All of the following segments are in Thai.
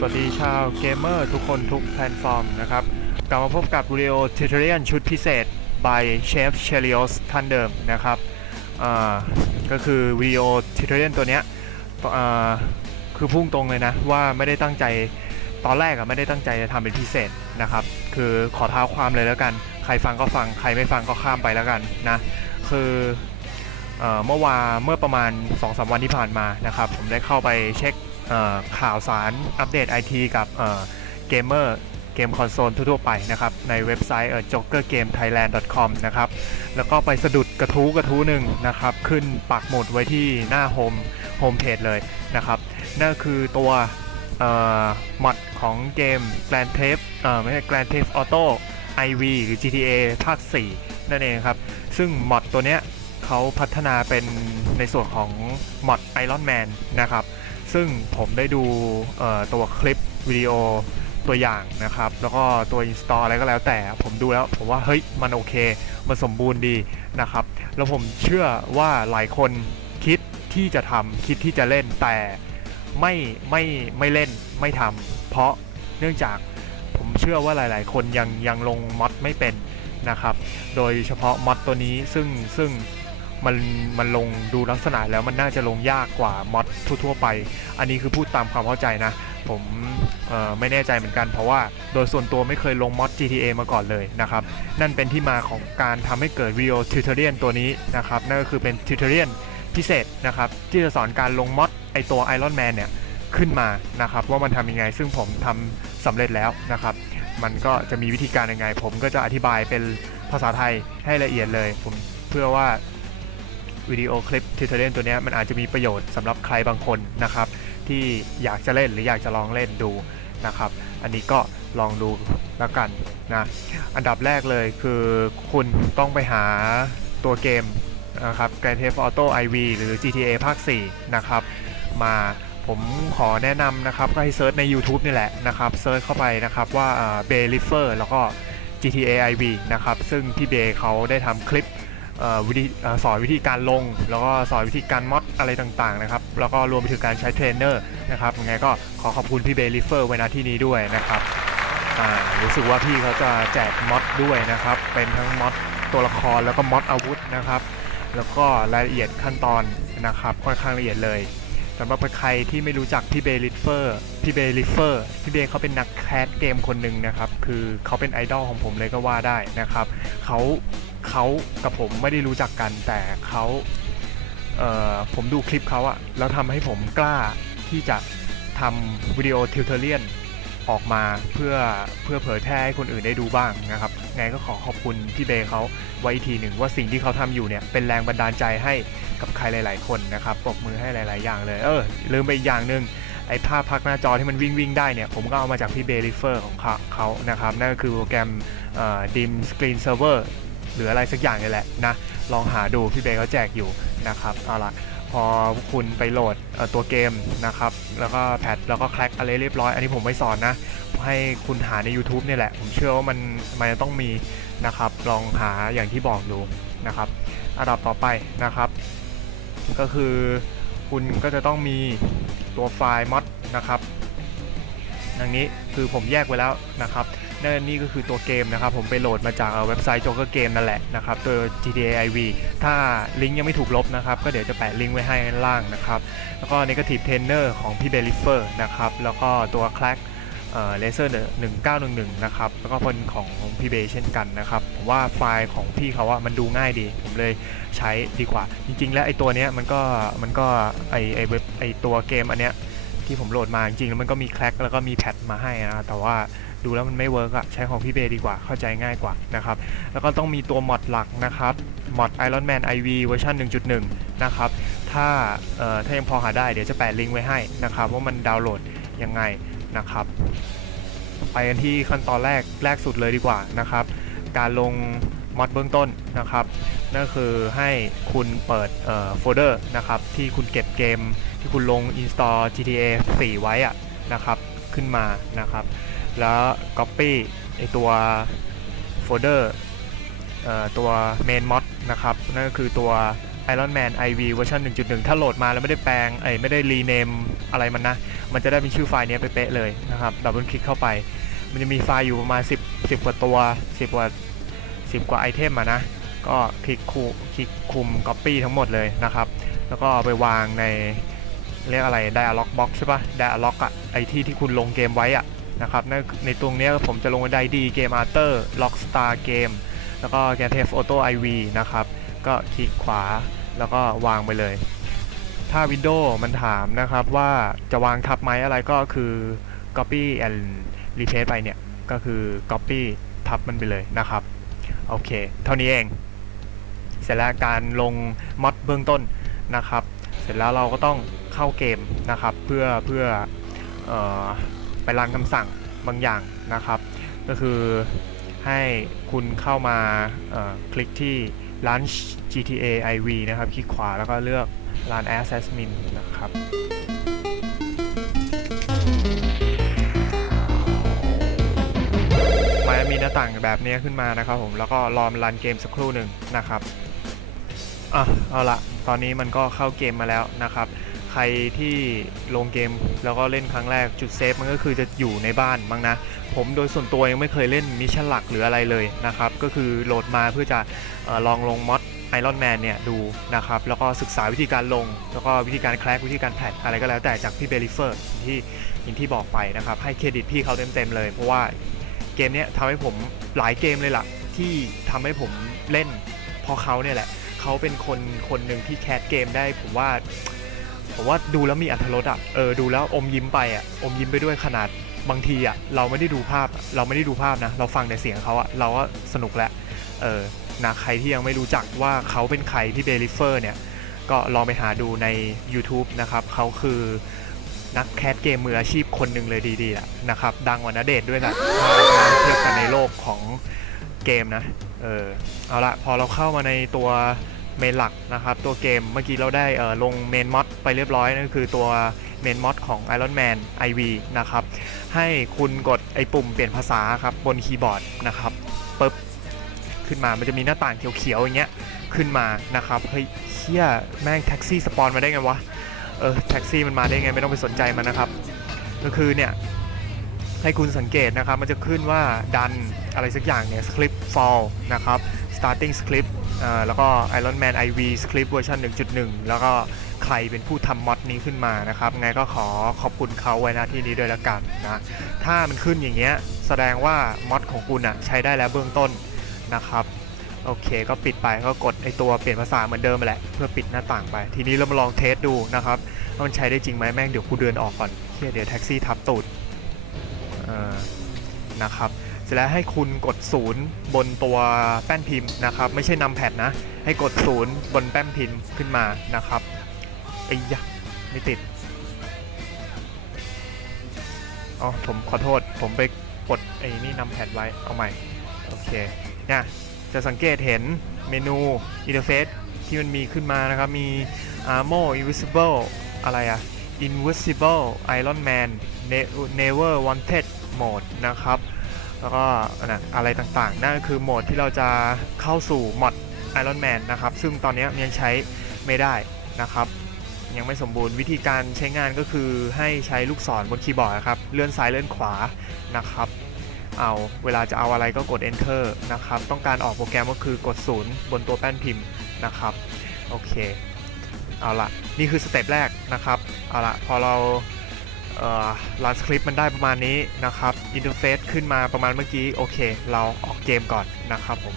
สวัสดีชาวเกมเมอร์ทุกคนทุกแพลตฟอร์มนะครับ กลับมาพบกับวิดีโอทิวทเรียนชุดพิเศษ by Chef Chelios ท่านเดิมนะครับก็คือวิดีโอทิวทเรียนตัวเนี้ยคือพุ่งตรงเลยนะ ว่าไม่ได้ตั้งใจตอนแรกอะไม่ได้ตั้งใจจะทำเป็นพิเศษนะครับ คือขอเท้าความเลยแล้วกัน ใครฟังก็ฟังใครไม่ฟังก็ข้ามไปแล้วกันนะ คือเมื่อวานเมื่อประมาณ2-3วันที่ผ่านมานะครับ ผมได้เข้าไปเช็ค ข่าวสารอัปเดตไอทีกับเกมเมอร์เกมคอนโซลทั่วๆไปนะครับ ในเว็บไซต์ jokergamethailand.com นะครับ แล้วก็ไปสะดุดกระทู้กระทู้หนึ่งนะครับ ขึ้นปักหมุดไว้ที่หน้าโฮมโฮมเพจเลยนะครับ นั่นคือตัวมอดของเกม Grand Theft เอ่อไม่ใช่ Grand Theft Auto IV หรือ GTA ภาค 4 นั่นเองครับ ซึ่งมอดตัวเนี้ยเขาพัฒนาเป็นในส่วนของมอด Iron Man นะครับ ซึ่งผมได้ดูตัวคลิปวิดีโอตัวอย่างนะครับ แล้วก็ตัว install อะไรก็แล้วแต่ ผมดูแล้วผมว่าเฮ้ยมันโอเค มันสมบูรณ์ดีนะครับ แล้วผมเชื่อว่าหลายคนคิดที่จะทำคิดที่จะเล่นแต่ไม่ไม่ไม่เล่นไม่ทำเพราะเนื่องจากผมเชื่อว่าหลาย ๆ คนยังยังลงมอดไม่เป็นนะครับ โดยเฉพาะมอดตัวนี้ซึ่งซึ่ง มันมันลงดูลักษณะแล้วมันน่าจะลงยากกว่ามอดทั่วๆไป อันนี้คือพูดตามความเข้าใจนะ ผมไม่แน่ใจเหมือนกันเพราะว่าโดยส่วนตัวไม่เคยลงมอด GTA มาก่อนเลยนะครับ นั่นเป็นที่มาของการทำให้เกิดวิดีโอทิวทอเรียนตัวนี้นะครับ นั่นก็คือเป็นทิวทอเรียนพิเศษนะครับที่จะสอนการลงมอดไอตัว Iron Man เนี่ยขึ้นมานะครับว่ามันทำยังไง ซึ่งผมทำสำเร็จแล้วนะครับ มันก็จะมีวิธีการยังไง ผมก็จะอธิบายเป็นภาษาไทยให้ละเอียดเลย ผมเพื่อว่า วิดีโอคลิปทิวทอเรียนตัวนี้มันอาจจะมีประโยชน์สำหรับใครบางคนนะครับ ที่อยากจะเล่นหรืออยากจะลองเล่นดูนะครับ อันนี้ก็ลองดูแล้วกันนะอันดับแรกเลยคือคุณต้องไปหาตัวเกมนะครับ Grand Theft Auto IV หรือ GTA ภาค 4 นะครับ มาผมขอแนะนำนะครับ ก็ให้เซิร์ชใน YouTube นี่แหละนะครับเซิร์ชเข้าไปนะครับว่าเบลิฟเฟอร์แล้วก็ GTA IV นะครับ ซึ่งพี่เบย์เขาได้ทำคลิป วิธีสอนวิธีการลง แล้วก็สอนวิธีการมอดอะไรต่างๆนะครับ แล้วก็รวมไปถึงการใช้เทรนเนอร์นะครับยังไงก็ขอขอบคุณพี่เบลิฟเฟอร์ไว้ณที่นี้ด้วยนะครับรู้สึกว่าพี่เขาจะแจกมอดด้วยนะครับ เป็นทั้งมอดตัวละครแล้วก็มอดอาวุธนะครับ แล้วก็รายละเอียดขั้นตอนนะครับ ค่อนข้างละเอียดเลยสำหรับใครที่ไม่รู้จักพี่เบลิฟเฟอร์พี่เบลิฟเฟอร์พี่เบย์เขาเป็นนักแคสเกมคนหนึ่งนะครับ คือเขาเป็นไอดอลของผมเลยก็ว่าได้นะครับเขา เขากับผมไม่ได้รู้จักกัน แต่เขาเออผมดูคลิปเขาอะแล้วทำให้ผมกล้าที่จะทำวิดีโอทิวเทอเรียนออกมาเพื่อเพื่อเผยแพร่ให้คนอื่นได้ดูบ้างนะครับ ไงก็ขอขอบคุณพี่เบย์เขาไว้ทีหนึ่งว่าสิ่งที่เขาทำอยู่เนี่ยเป็นแรงบันดาลใจให้กับใครหลาย ๆ คนนะครับปรบมือให้หลาย ๆ อย่างเลย เออลืมไปอีกอย่างหนึ่งไอ้ภาพพักหน้าจอที่มันวิ่งวิ่งได้เนี่ย ผมก็เอามาจากพี่เบย์ริเฟอร์ของเขาเขานะครับ นั่นก็คือโปรแกรมดิมสกรีนเซิร์ฟเวอร์ หรืออะไรสักอย่างนี่แหละนะ ลองหาดูพี่เบย์เขาแจกอยู่นะครับเอาละพอคุณไปโหลดตัวเกมนะครับ แล้วก็แพทแล้วก็แคลกอะไรเรียบร้อย อันนี้ผมไม่สอนนะ ให้คุณหาใน YouTube นี่แหละ ผมเชื่อว่ามันมันต้องมีนะครับ ลองหาอย่างที่บอกดูนะครับอันดับต่อไปนะครับ ก็คือคุณก็จะต้องมีตัวไฟล์มอดนะครับอย่างนี้คือผมแยกไว้แล้วนะครับ นั่นนี่ก็คือตัวเกมนะครับ ผมไปโหลดมาจากเว็บไซต์ Joker Game นั่นแหละนะครับตัว GTA IV ถ้าลิงก์ยังไม่ถูกลบนะครับ ก็เดี๋ยวจะแปะลิงก์ไว้ให้ข้างล่างนะครับ แล้วก็ Negative Trainer ของพี่เบลิเฟอร์นะครับ แล้วก็ตัว Clack เอ่อ Laser 1911นะครับ แล้วก็เป็นของพี่เบย์เช่นกันนะครับ ผมว่าไฟล์ของพี่เขาว่ามันดูง่ายดี ผมเลยใช้ดีกว่า จริง ๆ แล้วไอตัวเนี้ยมันก็มันก็ไอไอเว็บไอตัวเกมอันเนี้ยที่ผมโหลดมาจริงๆแล้วมันก็มีแคลกแล้วก็มีแพทมาให้นะแต่ว่า ดูแล้วมันไม่เวิร์กอะใช้ของพี่เบย์ดีกว่าเข้าใจง่ายกว่านะครับแล้วก็ต้องมีตัวมอดหลักนะครับมอด Iron Man IV เวอร์ชัน1.1 นะครับถ้าถ้ายังพอหาได้เดี๋ยวจะแปะลิงก์ไว้ให้นะครับว่ามันดาวน์โหลดยังไงนะครับไปกันที่ขั้นตอนแรกแรกสุดเลยดีกว่านะครับ การลงมอดเบื้องต้นนะครับนั่นคือให้คุณเปิดโฟลเดอร์นะครับที่คุณเก็บเกมที่คุณลง install GTA 4 ไว้อะนะครับขึ้นมานะครับ แล้ว Copy ไอตัวโฟลเดอร์ตัว main mod นะครับ นั่นก็คือตัว Iron Man IV เวอร์ชัน1.1 ถ้าโหลดมาแล้วไม่ได้แปลงเอ้ไม่ได้รีเนมอะไรมันนะ มันจะได้เป็นชื่อไฟล์นี้ยเป๊ะเลยนะครับ ดับเบิลคลิกเข้าไป มันจะมีไฟล์อยู่ประมาณ 10 10 กว่าตัว 10 กว่า 10 กว่าไอเทมอะนะ ก็คลิกคูคลิกคุม Copy ทั้งหมดเลยนะครับ แล้วก็ไปวางในเรียกอะไร Dialog Box ใช่ปะ Dialog อะไอที่ที่คุณลงเกมไว้อะ นะครับในในตรงนี้ผมจะลงไดดีเกมอาร์เตอร์ล็อกสตาร์เกมแล้วก็แกนเทฟออโต้ไอวีนะครับ ก็คลิกขวาแล้วก็วางไปเลย ถ้า Windows มันถามนะครับว่าจะวางทับไหมอะไรก็คือ Copy and Repaste ไปเนี่ย ก็คือ Copy ทับมันไปเลยนะครับ โอเค เท่านี้เอง เสร็จแล้วการลงมอดเบื้องต้นนะครับ เสร็จแล้วเราก็ต้องเข้าเกมนะครับ เพื่อเพื่ออ ไปรันคำสั่งบางอย่างนะครับ ก็คือให้คุณเข้ามาคลิกที่ Launch GTA IV นะครับ คลิกขวาแล้วก็เลือก Run as admin นะครับมันมีหน้าต่างแบบนี้ขึ้นมานะครับผมแล้วก็รอมรันเกมสักครู่หนึ่งนะครับอะเอาละตอนนี้มันก็เข้าเกมมาแล้วนะครับ รที่ลงเกมแล้วก็เล่นครั้งแรกจุดเซฟมันก็คือจะอยู่ในบ้านมั้งนะ ผมโดยส่วนตัวยังไม่เคยเล่นมิชชั่นหลักหรืออะไรเลยนะครับ ก็คือโหลดมาเพื่อจะออลองลงมอดไอรอนแมนเนี่ยดูนะครับ แล้วก็ศึกษาวิธีการลง แล้วก็วิธีการแคลกวิธีการแพทอะไรก็แล้วแต่จากพี่เบลิเฟอร์ที่อย่างที่บอกไปนะครับ ให้เครดิตพี่เขาเต็มๆเลย เพราะว่าเกมเนี้ยทำให้ผมหลายเกมเลยล่ะ ที่ทำให้ผมเล่นเพราะเขาเนี่ยแหละเขาเป็นคนคนหนึ่งที่แคสเกมได้ผมว่า ผมว่าดูแล้วมีอัธรสอะเออดูแล้วอมยิ้มไปอะอมยิ้มไปด้วยขนาดบางทีอะเราไม่ได้ดูภาพเราไม่ได้ดูภาพนะ เราฟังแต่เสียงเขาอะเราก็สนุกแล้วเออนะใครที่ยังไม่รู้จักว่าเขาเป็นใครพี่เบลิเฟอร์เนี่ย ก็ลองไปหาดูใน YouTube นะครับเขาคือนักแคสเกมมืออาชีพคนหนึ่งเลยดีๆแหละนะครับ ดังกว่านาเดชด้วยแหละถ้าเทียบกันในโลกของเกมนะ เออเอาละพอเราเข้ามาในตัว เมนหลักนะครับ ตัวเกมเมื่อกี้เราได้ลงเมนมอดไปเรียบร้อยนั่นคือตัวเมนมอดของ Iron Man IV นะครับ ให้คุณกดไอปุ่มเปลี่ยนภาษาครับบนคีย์บอร์ดนะครับปึ๊บขึ้นมา มันจะมีหน้าต่างเขียวๆอย่างเงี้ยขึ้นมานะครับเฮ้ยเชี่ยแม่งแท็กซี่สปอนมาได้ไงวะเออแท็กซี่มันมาได้ไงไม่ต้องไปสนใจมันนะครับก็คือเนี่ยให้คุณสังเกตนะครับ มันจะขึ้นว่าดันอะไรสักอย่างเนี่ย script fall นะครับ starting script แล้วก็ Iron Man IV script เวอร์ชัน1.1 แล้วก็ใครเป็นผู้ทำมอดนี้ขึ้นมานะครับ ไงก็ขอขอบคุณเขาไว้นะที่นี้ด้วยละกันนะ ถ้ามันขึ้นอย่างเงี้ย แสดงว่ามอดของคุณอะใช้ได้แล้วเบื้องต้นนะครับ โอเคก็ปิดไปก็กดไอตัวเปลี่ยนภาษาเหมือนเดิมแหละ เพื่อปิดหน้าต่างไป ทีนี้เรามาลองเทสดูนะครับว่ามันใช้ได้จริงไหมแม่งเดี๋ยวกูเดินออกก่อนเฮียเดี๋ยวแท็กซี่ทับตูดนะครับ เสร็จแล้วให้คุณกดศูนย์บนตัวแป้นพิมพ์นะครับ ไม่ใช่นำแพดนะ ให้กดศูนย์บนแป้นพิมพ์ขึ้นมานะครับไอ้ยะไม่ติดอ๋อผมขอโทษ ผมไปกดไอ้นี่นำแพดไว้เอาใหม่ โอเคเนี่ยจะสังเกตเห็นเมนูอินเทอร์เฟซที่มันมีขึ้นมานะครับ มี Armo Invisible อะไรอะ Invisible Iron Man Ne- Never Wanted Mode นะครับ แล้วก็นะอะไรต่างๆ นั่นก็คือโหมดที่เราจะเข้าสู่มอด Iron Man นะครับ ซึ่งตอนนี้ยังใช้ไม่ได้นะครับ ยังไม่สมบูรณ์วิธีการใช้งานก็คือให้ใช้ลูกศรบนคีย์บอร์ดครับ เลื่อนซ้ายเลื่อนขวานะครับ เอาเวลาจะเอาอะไรก็กด enter นะครับ ต้องการออกโปรแกรมก็คือกดศูนย์บนตัวแป้นพิมพ์นะครับ โอเค เอาละนี่คือสเต็ปแรกนะครับ เอาละพอเรา เอ่อรันสคริปต์มันได้ประมาณนี้นะครับอินเทอร์เฟซขึ้นมาประมาณเมื่อกี้ โอเค เราออกเกมก่อนนะครับผม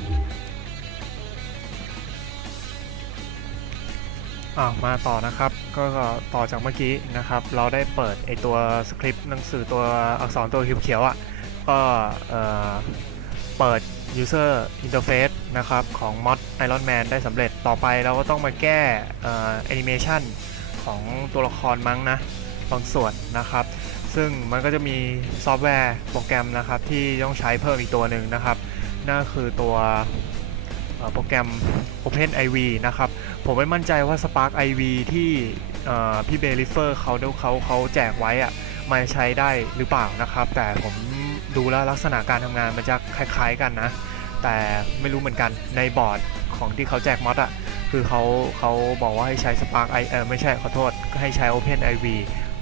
อ่ามาต่อนะครับก็ต่อจากเมื่อกี้นะครับ เราได้เปิดไอตัวสคริปต์หนังสือตัวอักษรตัวเขียวๆอะก็เอ่อเปิด user interface นะครับของ mod Iron Man ได้สำเร็จต่อไปเราก็ต้องมาแก้เอ่อ animation ของตัวละครมั้งนะ บางส่วนนะครับ ซึ่งมันก็จะมีซอฟต์แวร์โปรแกรมนะครับที่ต้องใช้เพิ่มอีกตัวหนึ่งนะครับ นั่นคือตัวโปรแกรม Open IV นะครับ ผมไม่มั่นใจว่า Spark IV ที่พี่เบลิเฟอร์เขาเขาเขาแจกไว้อะมันใช้ได้หรือเปล่านะครับ แต่ผมดูแล้วลักษณะการทำงานมันจะคล้ายๆกันนะ แต่ไม่รู้เหมือนกันในบอร์ดของที่เขาแจกมอดอะคือเขาเขาบอกว่าให้ใช้ Spark I เออไม่ใช่ขอโทษให้ใช้ Open IV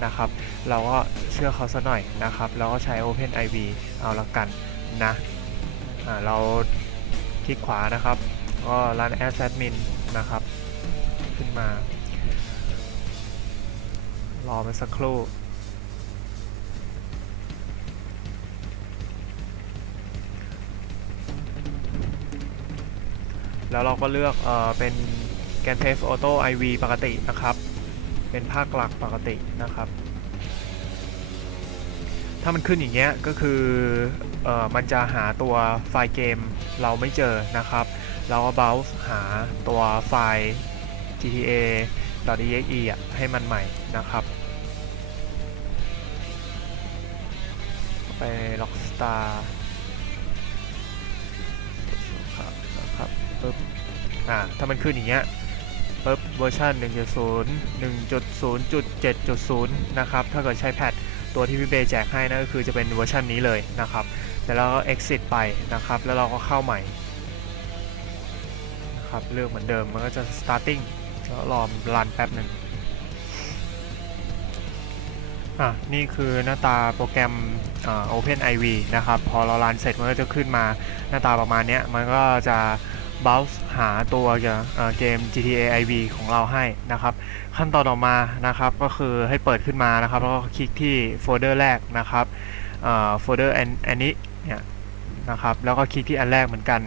นะครับ เราก็เชื่อเขาซะหน่อยนะครับแล้วก็ใช้ Open IV เอาละกันนะเราคลิกขวานะครับ ก็ run as admin นะครับ ขึ้นมา รอไปสักครู่แล้วเราก็เลือกเออเป็น g a n t e s Auto IV ปกตินะครับ เป็นภาคหลักปกตินะครับ ถ้ามันขึ้นอย่างเงี้ยก็คือเออมันจะหาตัวไฟล์เกมเราไม่เจอนะครับ เราก็ browse หาตัวไฟล์ GTA .exe อะให้มันใหม่นะครับ ไป Rockstar ครับนะครับปึ๊บอ่าถ้ามันขึ้นอย่างเงี้ย ปึ๊บเวอร์ชัน1.0 1.0.7.0 นะครับ ถ้าเกิดใช้แพทตัวที่พี่เบย์แจกให้นั่นก็คือจะเป็นเวอร์ชันนี้เลยนะครับแล้วเราก็ exit ไปนะครับ แล้วเราก็เข้าใหม่นะครับเลือกเหมือนเดิมมันก็จะ starting แล้วรอรันแป๊บหนึ่งอะนี่คือหน้าตาโปรแกรมอ่า Open IV นะครับ พอเรารันเสร็จมันก็จะขึ้นมาหน้าตาประมาณเนี้ยมันก็จะ browse หาตัวเกม GTA IV ของเราให้นะครับ ขั้นตอนต่อมานะครับก็คือให้เปิดขึ้นมานะครับแล้วก็คลิกที่โฟลเดอร์แรกนะครับโฟลเดอร์อันอันนี้เนี่ยนะครับแล้วก็คลิกที่อันแรกเหมือนกัน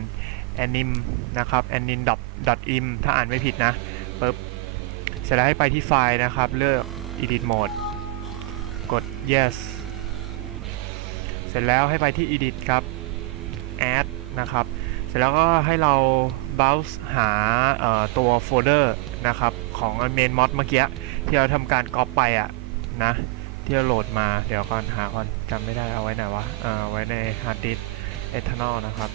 anim นะครับ anim dot im ถ้าอ่านไม่ผิดนะปึ๊บเสร็จแล้วให้ไปที่ไฟล์นะครับ เลือก edit mode กด yes เสร็จแล้วให้ไปที่ edit ครับ add นะครับ สร็จแล้วก็ให้เรา browse หาตัวโฟลเดอร์นะครับของ main mod เมื่อกี้ที่เราทำการก๊อปไปอะนะที่เราโหลดมาเดี๋ยวก่อนหาก่อนจำไม่ได้เอาไว้ไหนวะเอ่อไว้ใน hard disk eternal นะครับ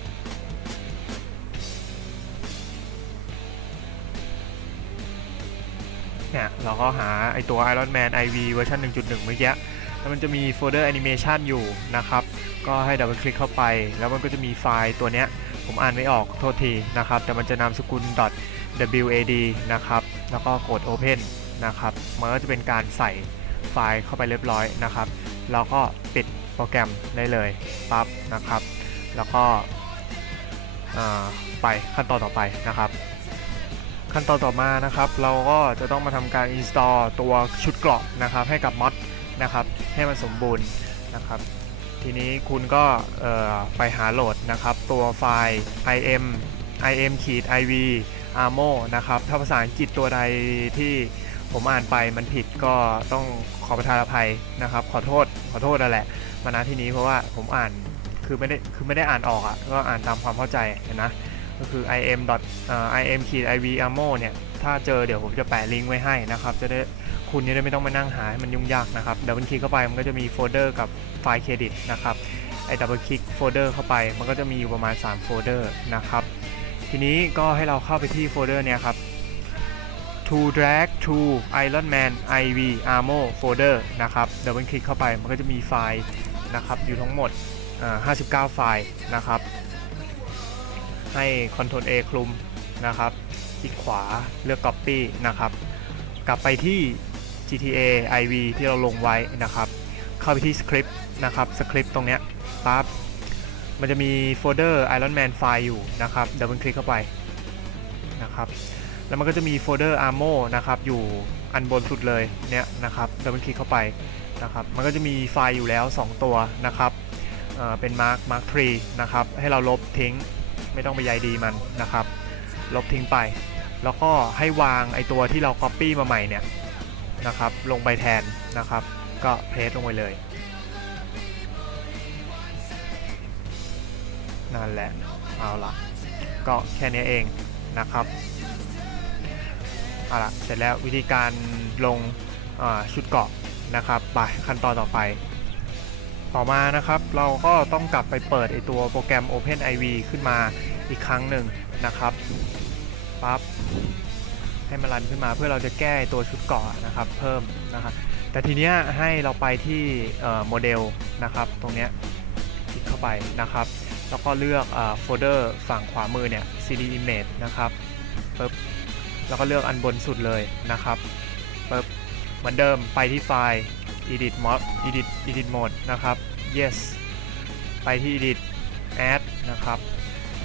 เนี่ยเราก็หาไอตัว Iron Man IV เวอร์ชัน1.1 เมื่อกี้แล้วมันจะมีโฟลเดอร์แอนิเมชันอยู่นะครับ ก็ให้ดับเบิลคลิกเข้าไป แล้วมันก็จะมีไฟล์ตัวเนี้ย ผมอ่านไม่ออกโทษทีนะครับ แต่มันจะนามสกุล .wad นะครับ แล้วก็กด open นะครับมันก็จะเป็นการใส่ไฟล์เข้าไปเรียบร้อยนะครับเราก็ปิดโปรแกรมได้เลยปั๊บนะครับ แล้วก็ไปขั้นตอนต่อไปนะครับ ขั้นตอนต่อมานะครับ เราก็จะต้องมาทำการ install ตัวชุดเกราะนะครับ ให้กับมอดนะครับ ให้มันสมบูรณ์นะครับ ทีนี้คุณก็ไปหาโหลดนะครับ ตัวไฟล์ im im ขีด iv armo นะครับ ถ้าภาษาอังกฤษตัวใดที่ผมอ่านไปมันผิดก็ต้องขอประทานอภัยนะครับ ขอโทษขอโทษนั่นแหละ มาณที่นี้เพราะว่าผมอ่านคือไม่ได้คือไม่ได้อ่านออกอะ่ะก็อ่านตามความเข้าใจนะ ก็คือ im dot เอ่อ im ขีด iv ammo เนี่ย ถ้าเจอเดี๋ยวผมจะแปะลิงก์ไว้ให้นะครับ จะได้คุณจะได้ไม่ต้องไปนั่งหาให้มันยุ่งยากนะครับดับเบิลคลิกเข้าไปมันก็จะมีโฟลเดอร์กับไฟล์เครดิตนะครับ ไอ้ดับเบิลคลิกโฟลเดอร์เข้าไป มันก็จะมีอยู่ประมาณ 3 โฟลเดอร์นะครับ ทีนี้ก็ให้เราเข้าไปที่โฟลเดอร์เนี่ยครับ to drag to Iron Man IV Ammo folder นะครับดับเบิลคลิกเข้าไปมันก็จะมีไฟล์นะครับอยู่ทั้งหมดอ่า59 ไฟล์นะครับ ให้ Ctrl A คลุมนะครับ คลิกขวาเลือก Copy นะครับ กลับไปที่ GTA IV ที่เราลงไว้นะครับ เข้าไปที่ Script นะครับ Script ตรงเนี้ยปั๊บมันจะมีโฟลเดอร์ Iron Man ไฟล์อยู่นะครับดับเบิลคลิกเข้าไปนะครับแล้วมันก็จะมีโฟลเดอร์ Armo นะครับอยู่อันบนสุดเลยเนี่ยนะครับดับเบิลคลิกเข้าไปนะครับมันก็จะมีไฟล์อยู่แล้ว 2 ตัวนะครับเเป็น Mark Mark 3นะครับให้เราลบทิ้ง ไม่ต้องไปใยดีมันนะครับ ลบทิ้งไป แล้วก็ให้วางไอตัวที่เรา Copy มาใหม่เนี่ยนะครับ ลงไปแทนนะครับ ก็เพสลงไปเลยนั่นแหละ เอาละก็แค่นี้เองนะครับ เอาละเสร็จแล้ววิธีการลงชุดเกาะนะครับ ไปขั้นตอนต่อไป ต่อมานะครับเราก็ต้องกลับไปเปิดไอตัวโปรแกรม Open IV ขึ้นมาอีกครั้งหนึ่งนะครับปั๊บให้มันรันขึ้นมาเพื่อเราจะแก้ตัวชุดเกาะนะครับเพิ่มนะครับแต่ทีเนี้ยให้เราไปที่โมเดลนะครับตรงเนี้ยคลิกเข้าไปนะครับ แล้วก็เลือกโฟลเดอร์ฝั่งขวามือเนี่ย cd image นะครับปึ๊บแล้วก็เลือกอันบนสุดเลยนะครับปึ๊บเหมือนเดิมไปที่ไฟล์ edit mod edit edit mode นะครับ yes ไปที่ edit add นะครับ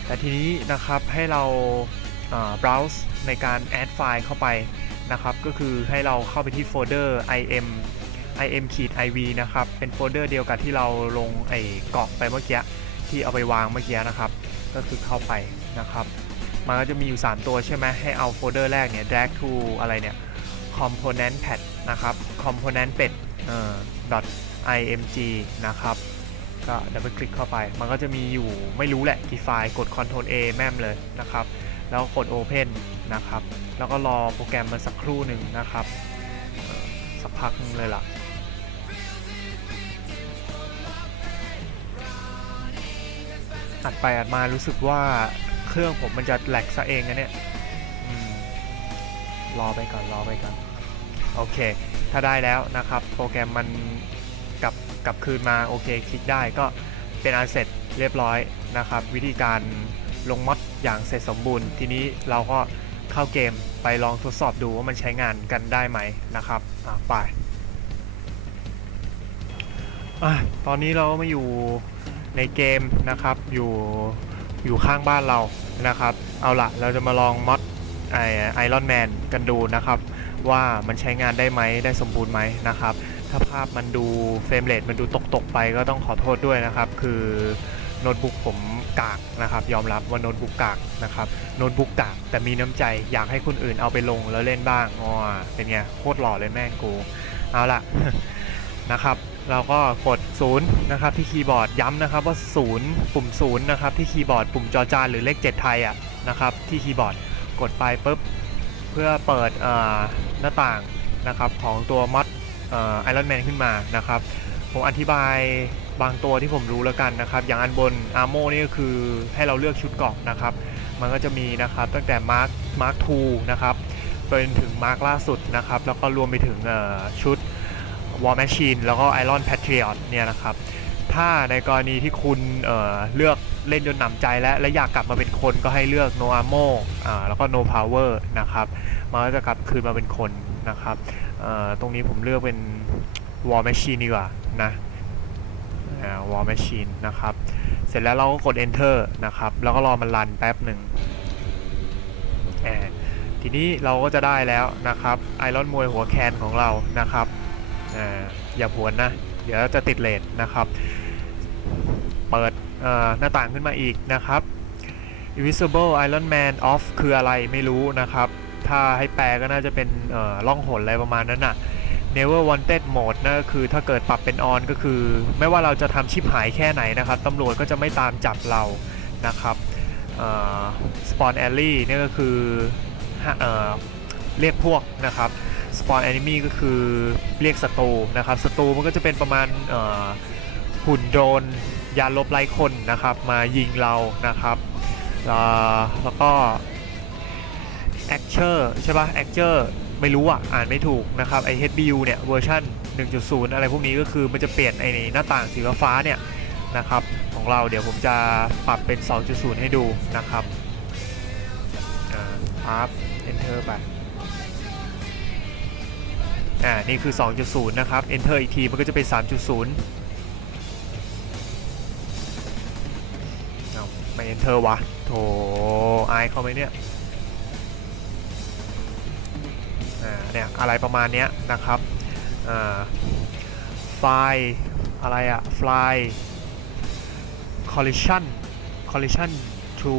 แต่ทีนี้นะครับให้เราเอ่อ browse ในการ add ไฟล์เข้าไปนะครับ ก็คือให้เราเข้าไปที่โฟลเดอร์ im im ขีด iv นะครับ เป็นโฟลเดอร์เดียวกับที่เราลงไอ้กรอกไปเมื่อกี้ที่เอาไปวางเมื่อกี้นะครับ ก็คือเข้าไปนะครับ มันก็จะมีอยู่ 3 ตัวใช่ไหมให้เอาโฟลเดอร์แรกเนี่ย drag to อะไรเนี่ย component pad นะครับ component pad .img นะครับ ก็ดับเบิลคลิกเข้าไป มันก็จะมีอยู่ไม่รู้แหละกี่ไฟล์กด Ctrl A แม่มเลยนะครับ แล้วกด Open นะครับ แล้วก็รอโปรแกรมมันสักครู่หนึ่งนะครับ สักพักเลยล่ะอัดไปอัดมารู้สึกว่าเครื่องผมมันจะแหลกซะเองนะเนี่ยรอไปก่อน รอไปก่อน โอเค ถ้าได้แล้วนะครับ โปรแกรมมันกลับกลับคืนมาโอเค คลิกได้ก็เป็นอันเสร็จเรียบร้อยนะครับ วิธีการลงมอดอย่างเสร็จสมบูรณ์ ทีนี้เราก็เข้าเกมไปลองทดสอบดูว่ามันใช้งานกันได้ไหมนะครับอะไปอะตอนนี้เรามาอยู่ในเกมนะครับ อยู่อยู่ข้างบ้านเรานะครับ เอาละเราจะมาลองมอดไอไอรอนแมนกันดูนะครับ ว่ามันใช้งานได้ไหมได้สมบูรณ์ไหมนะครับ ถ้าภาพมันดูเฟรมเรทมันดูตกตกๆไปก็ต้องขอโทษด้วยนะครับ คือโน้ตบุ๊กผมกากนะครับยอมรับว่าโน้ตบุ๊กกากนะครับโน้ตบุ๊กกากแต่มีน้ำใจอยากให้คนอื่นเอาไปลงแล้วเล่นบ้างอ๋อเป็นไงโคตรหล่อเลยแม่งกูเอาล่ะนะครับ เราก็กด0นะครับที่คีย์บอร์ดย้ำนะครับว่า 0 ปุ่ม0นะครับที่คีย์บอร์ดปุ่มจอจานหรือเลข 7 ไทยอะนะครับที่คีย์บอร์ดกดไปปุ๊บเพื่อเปิดอ่อ หน้าต่างนะครับของตัวมัดไอรอนแมนขึ้นมานะครับ ผมอธิบายบางตัวที่ผมรู้แล้วกันนะครับ อย่างอันบนอาร์โมนี่ก็คือให้เราเลือกชุดเกราะนะครับ มันก็จะมีนะครับตั้งแต่มาร์คมาร์คทูนะครับไปจนถึงมาร์คล่าสุดนะครับ แล้วก็รวมไปถึงชุด War Machine แล้วก็ Iron Patriot เนี่ยนะครับ ถ้าในกรณีที่คุณเเลือกเล่นจนหนำใจแล้วและอยากกลับมาเป็นคนก็ให้เลือก No Ammo อ่แล้วก็ No Power นะครับ มันก็จะกลับคืนมาเป็นคนนะครับตรงนี้ผมเลือกเป็น War Machine ดีกว่านะ War Machine นะครับ เสร็จแล้วเราก็กด Enter นะครับ แล้วก็รอมันรันแป๊บหนึ่งทีนี้เราก็จะได้แล้วนะครับไอรอนมวยหัวแคนของเรานะครับออย่าผวนนะ เดี๋ยวจะติดเลทนะครับ เปิดหน้าต่างขึ้นมาอีกนะครับ Invisible Iron Man off คืออะไรไม่รู้นะครับ ถ้าให้แปลก็น่าจะเป็นล่องหนอะไรประมาณนั้นน่ะ Never Wanted Mode นั่นก็คือถ้าเกิดปรับเป็น on ก็คือ ไม่ว่าเราจะทำชิปหายแค่ไหนนะครับตำรวจก็จะไม่ตามจับเรานะครับเอ่อ Spawn Alley นี่ก็คือเอเรียกพวกนะครับ Spawn Enemy ก็คือเรียกศัตรูนะครับศัตรูมันก็จะเป็นประมาณหุ่นโดรนยานลบไร้คนนะครับ มายิงเรานะครับแล้วก็ a c t u r ใช่ปะ a c t u r ไม่รู้อะ อ่านไม่ถูกนะครับ ไอ HBU เนี่ยเวอร์ชัน1.0 อะไรพวกนี้ก็คือมันจะเปลี่ยนไอหน้าต่างสีฟ้าเนี่ยนะครับของเราเดี๋ยวผมจะปรับเป็น 2.0 ให้ดูนะครับอ่าปั๊บ enter ไป อ่า นี่คือ 2.0 นะครับ enter อีกทีมันก็จะเป็น 3.0เอาไม่ enter วะ โถอายเขาไหมเนี่ย เนี่ยอะไรประมาณนี้นะครับไฟล์อะไรอะไฟล์ collision collision to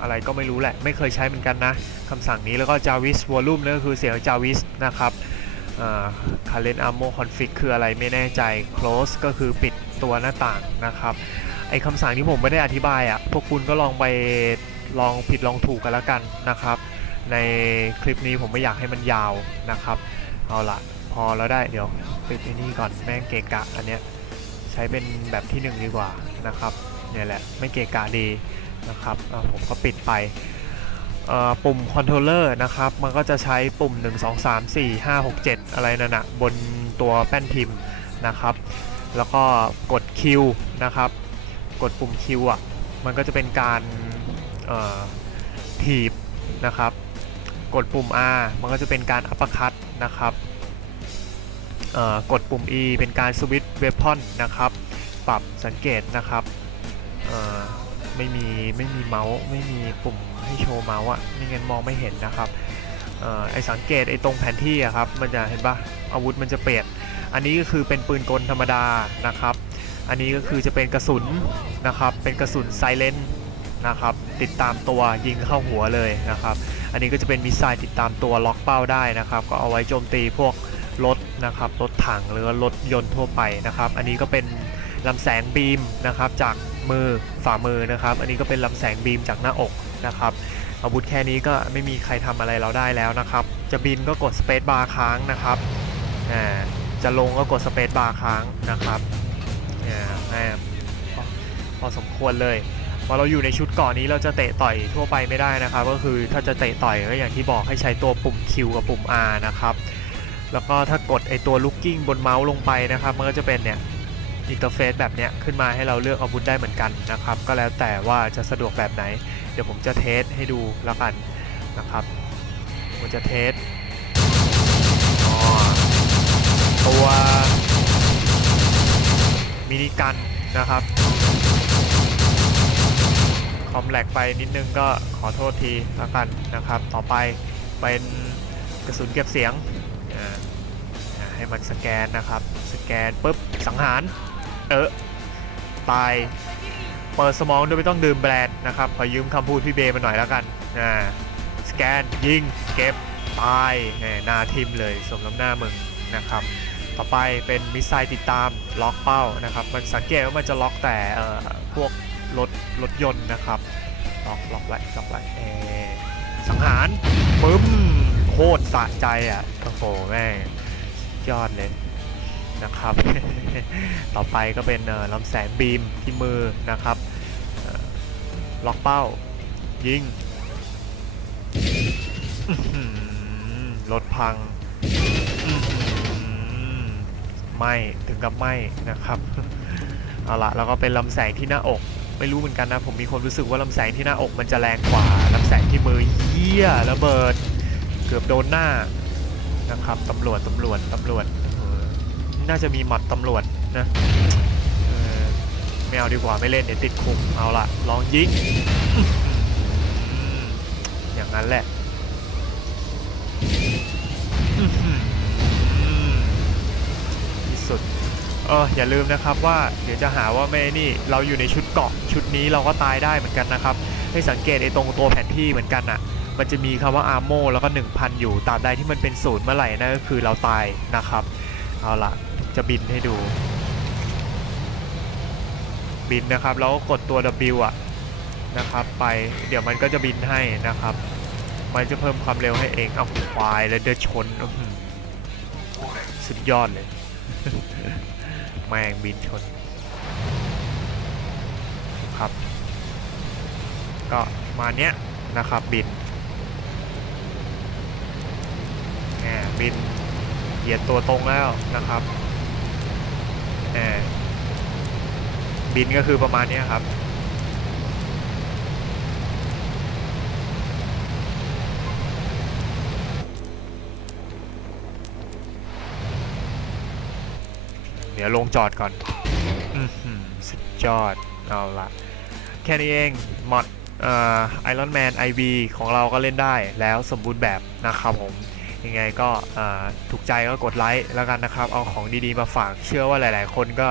อะไรก็ไม่รู้แหละ ไม่เคยใช้เหมือนกันนะคำสั่งนี้แล้วก็ javis volume นั่นก็คือเสียง javis นะครับ current ammo config คืออะไรไม่แน่ใจ close ก็คือปิดตัวหน้าต่างนะครับ ไอคำสั่งที่ผมไม่ได้อธิบายอะ่ะ พวกคุณก็ลองไปลองผิดลองถูกกันแล้วกันนะครับ ในคลิปนี้ผมไม่อยากให้มันยาวนะครับ เอาละพอแล้วได้เดี๋ยวปิดไอ้นี่ก่อนแม่งเกะกะอันเนี้ยใช้เป็นแบบที่หนึ่งดีกว่านะครับเนี่ยแหละไม่เกะกะดีนะครับผมก็ปิดไปปุ่มคอนโทรลเลอร์นะครับมันก็จะใช้ปุ่ม 1 2 3 4 5 6 7 อะไรนั่นนะบนตัวแป้นพิมพ์นะครับ แล้วก็กด Q นะครับ กดปุ่ม Q อะมันก็จะเป็นการถีบนะครับ กดปุ่ม R มันก็จะเป็นการอัปคัตนะครับกดปุ่ม E เป็นการสวิตช์เวพอนนะครับ ปรับสังเกตนะครับไม่มีไม่มีเมาส์ไม่มีปุ่มให้โชว์เมาส์อะไม่งั้นมองไม่เห็นนะครับออไอสังเกตไอตรงแผนที่อะครับมันจะเห็นปะอาวุธมันจะเปลี่ยน อันนี้ก็คือเป็นปืนกลธรรมดานะครับ อันนี้ก็คือจะเป็นกระสุนนะครับ เป็นกระสุนไซเลนนะครับ ติดตามตัวยิงเข้าหัวเลยนะครับ อันนี้ก็จะเป็นมิสไซล์ติดตามตัวล็อกเป้าได้นะครับ ก็เอาไว้โจมตีพวกรถนะครับรถถังหรือรถยนต์ทั่วไปนะครับ อันนี้ก็เป็นลำแสงบีมนะครับจากมือฝ่ามือนะครับ อันนี้ก็เป็นลำแสงบีมจากหน้าอกนะครับอาวุธแค่นี้ก็ไม่มีใครทำอะไรเราได้แล้วนะครับ จะบินก็กดสเปซบาร์ค้างนะครับอ่าจะลงก็กดสเปซบาร์ค้างนะครับอ่าพอสมควรเลย พอเราอยู่ในชุดก่อนนี้เราจะเตะต่อยทั่วไปไม่ได้นะครับ ก็คือถ้าจะเตะต่อยก็อย่างที่บอกให้ใช้ตัวปุ่ม Q กับปุ่ม R นะครับ แล้วก็ถ้ากดไอตัว looking บนเมาส์ลงไปนะครับมันก็จะเป็นเนี่ยอินเทอร์เฟซแบบเนี้ยขึ้นมาให้เราเลือกอาวุธได้เหมือนกันนะครับ ก็แล้วแต่ว่าจะสะดวกแบบไหน เดี๋ยวผมจะเทสให้ดูแล้วกันนะครับผมจะเทสอ๋อตัวมินิกันนะครับ คอมแหลกไปนิดนึงก็ขอโทษทีแล้วกันนะครับ ต่อไปเป็นกระสุนเก็บเสียงให้มันสแกนนะครับ สแกนปุ๊บสังหาร เออตายเปิดสมองโดยไม่ต้องดื่มแบรนด์นะครับขอยืมคำพูดพี่เบย์มาหน่อยแล้วกันอ่าสแกนยิงเก็บตายหน้าทิมเลยสมน้ำหน้ามึงนะครับ ต่อไปเป็นมิสไซล์ติดตามล็อกเป้านะครับ มันสังเกตว่ามันจะล็อกแต่เอ่อพวก รถรถยนต์นะครับล็อกล็อกไว้ล็อกไว้เอสังหารปึ้มโคตรสะใจอะโอ้โหแม่งยอดเลยนะครับ ต่อไปก็เป็นลำแสงบีมที่มือนะครับ ล็อกเป้า ยิงรถพังอื้อหือไม่ถึงกับไม่นะครับ เอาละแล้วก็เป็นลำแสงที่หน้าอก ไม่รู้เหมือนกันนะ ผมมีความรู้สึกว่าลำแสงที่หน้าอกมันจะแรงกว่าลำแสงที่มือเยี่ยระเบิด เกือบโดนหน้านะครับตำรวจตำรวจตำรวจน่าจะมีหมัดตำรวจนะไม่เอาดีกว่าไม่เล่นเดี๋ยวติดคุกเอาละลองยิงอย่างนั้นแหละที่สุด เอออย่าลืมนะครับว่าเดี๋ยวจะหาว่าไม่นี่เราอยู่ในชุดเกาะชุดนี้เราก็ตายได้เหมือนกันนะครับ ให้สังเกตไอ้ตรงตัวแผนที่เหมือนกันอะ มันจะมีคำว่าอาร์โมแล้วก็ 1,000 อยู่ตาบใดที่มันเป็นศูนย์เมื่อไหร่นั่นก็คือเราตายนะครับ เอาล่ะจะบินให้ดู บินนะครับแล้วก็กดตัว W อะนะครับ ไปเดี๋ยวมันก็จะบินให้นะครับ มันจะเพิ่มความเร็วให้เองเอาควายแล้วเดินชนอื้อหือสุดยอดเลย แม่งบินชนครับ ก็มาเนี้ยนะครับบินแหมบินเหยียดตัวตรงแล้วนะครับแหมบินก็คือประมาณเนี้ยครับ เดี๋ยวลงจอดก่อนอือหือสุดยอด เอาละแค่นี้เองมอดไอรอนแมนไอวีของเราก็เล่นได้แล้วสมบูรณ์แบบนะครับผม ยังไงก็ถูกใจก็กดไลค์แล้วกันนะครับ เอาของดีๆมาฝากเชื่อว่าหลายๆ คนก็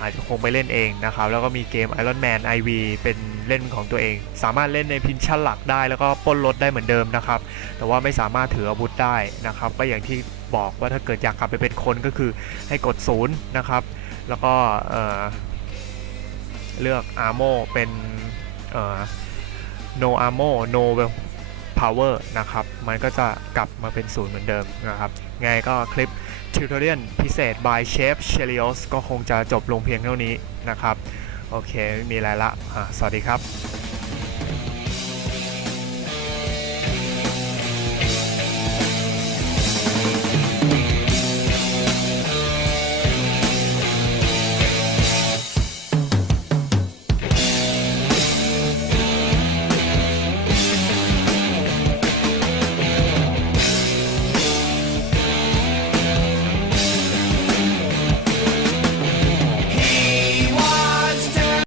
อาจจะคงไปเล่นเองนะครับ แล้วก็มีเกม Iron Man IV เป็นเล่นของตัวเอง สามารถเล่นในพินชั่นหลักได้ แล้วก็ป้นรถได้เหมือนเดิมนะครับ แต่ว่าไม่สามารถถืออาวุธได้นะครับ ก็อย่างที่ บอกว่าถ้าเกิดอยากกลับไปเป็นคนก็คือให้กดศูนย์นะครับ แล้วก็เอ่อเลือก Armo เป็นเอ่อ no armo no power นะครับ มันก็จะกลับมาเป็นศูนย์เหมือนเดิมนะครับ ไงก็คลิป tutorial พิเศษ by Chef Chelios ก็คงจะจบลงเพียงเท่านี้นะครับ โอเค ไม่มีอะไรละะสวัสดีครับ